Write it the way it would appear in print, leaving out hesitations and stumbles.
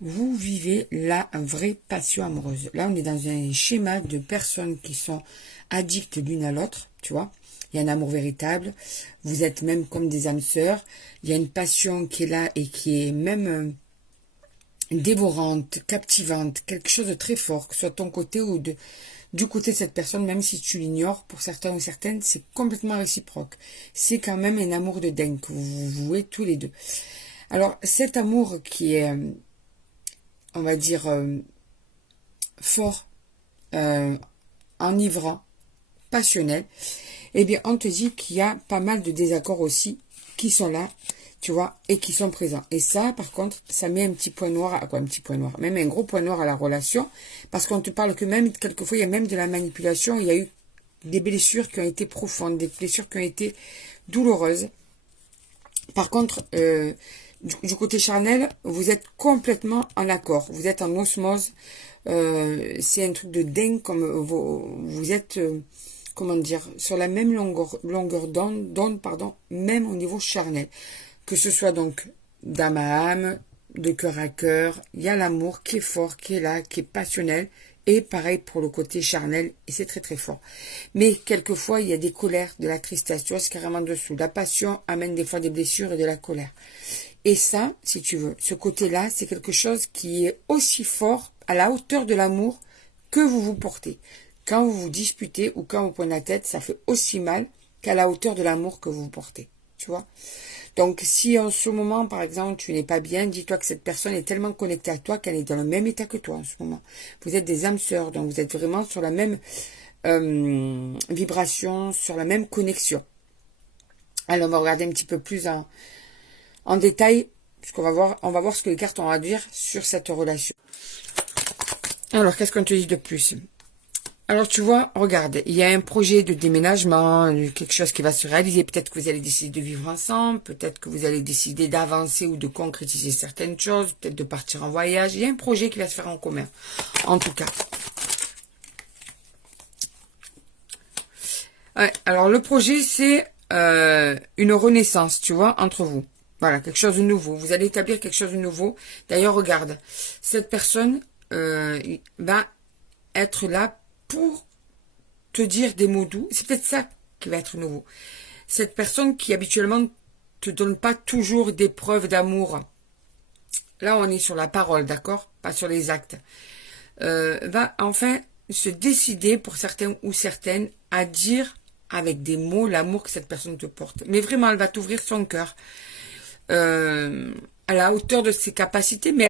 vous vivez là une vraie passion amoureuse. Là, on est dans un schéma de personnes qui sont addictes l'une à l'autre, tu vois. Il y a un amour véritable. Vous êtes même comme des âmes sœurs. Il y a une passion qui est là et qui est même dévorante, captivante, quelque chose de très fort, que ce soit de ton côté ou du côté de cette personne, même si tu l'ignores, pour certains ou certaines, c'est complètement réciproque. C'est quand même un amour de dingue que vous vouez tous les deux. Alors, cet amour qui est, on va dire, fort, enivrant, passionnel, eh bien, on te dit qu'il y a pas mal de désaccords aussi qui sont là, tu vois, et qui sont présents. Et ça, par contre, ça met un petit point noir, à quoi, un petit point noir, même un gros point noir à la relation, parce qu'on te parle que même, quelquefois, il y a même de la manipulation, il y a eu des blessures qui ont été profondes, des blessures qui ont été douloureuses. Par contre, du côté charnel, vous êtes complètement en accord, vous êtes en osmose, c'est un truc de dingue, comme vous êtes... comment dire, sur la même longueur d'onde, pardon, même au niveau charnel. Que ce soit donc d'âme à âme, de cœur à cœur, il y a l'amour qui est fort, qui est là, qui est passionnel, et pareil pour le côté charnel, et c'est très très fort. Mais quelquefois, il y a des colères, de la tristesse, tu vois, c'est carrément dessous. La passion amène des fois des blessures et de la colère. Et ça, si tu veux, ce côté-là, c'est quelque chose qui est aussi fort, à la hauteur de l'amour que vous vous portez. Quand vous vous disputez ou quand vous prenez la tête, ça fait aussi mal qu'à la hauteur de l'amour que vous vous portez. Tu vois? Donc, si en ce moment, par exemple, tu n'es pas bien, dis-toi que cette personne est tellement connectée à toi qu'elle est dans le même état que toi en ce moment. Vous êtes des âmes sœurs, donc vous êtes vraiment sur la même vibration, sur la même connexion. Alors, on va regarder un petit peu plus en détail, puisqu'on va voir ce que les cartes ont à dire sur cette relation. Alors, qu'est-ce qu'on te dit de plus? Alors, tu vois, regarde, il y a un projet de déménagement, quelque chose qui va se réaliser. Peut-être que vous allez décider de vivre ensemble, peut-être que vous allez décider d'avancer ou de concrétiser certaines choses, peut-être de partir en voyage. Il y a un projet qui va se faire en commun, en tout cas. Ouais, alors, le projet, c'est une renaissance, tu vois, entre vous. Voilà, quelque chose de nouveau. Vous allez établir quelque chose de nouveau. D'ailleurs, regarde, cette personne va être là pour te dire des mots doux. C'est peut-être ça qui va être nouveau. Cette personne qui habituellement te donne pas toujours des preuves d'amour. Là, on est sur la parole, d'accord? Pas sur les actes. Va enfin se décider pour certains ou certaines à dire avec des mots l'amour que cette personne te porte. Mais vraiment, elle va t'ouvrir son cœur à la hauteur de ses capacités, mais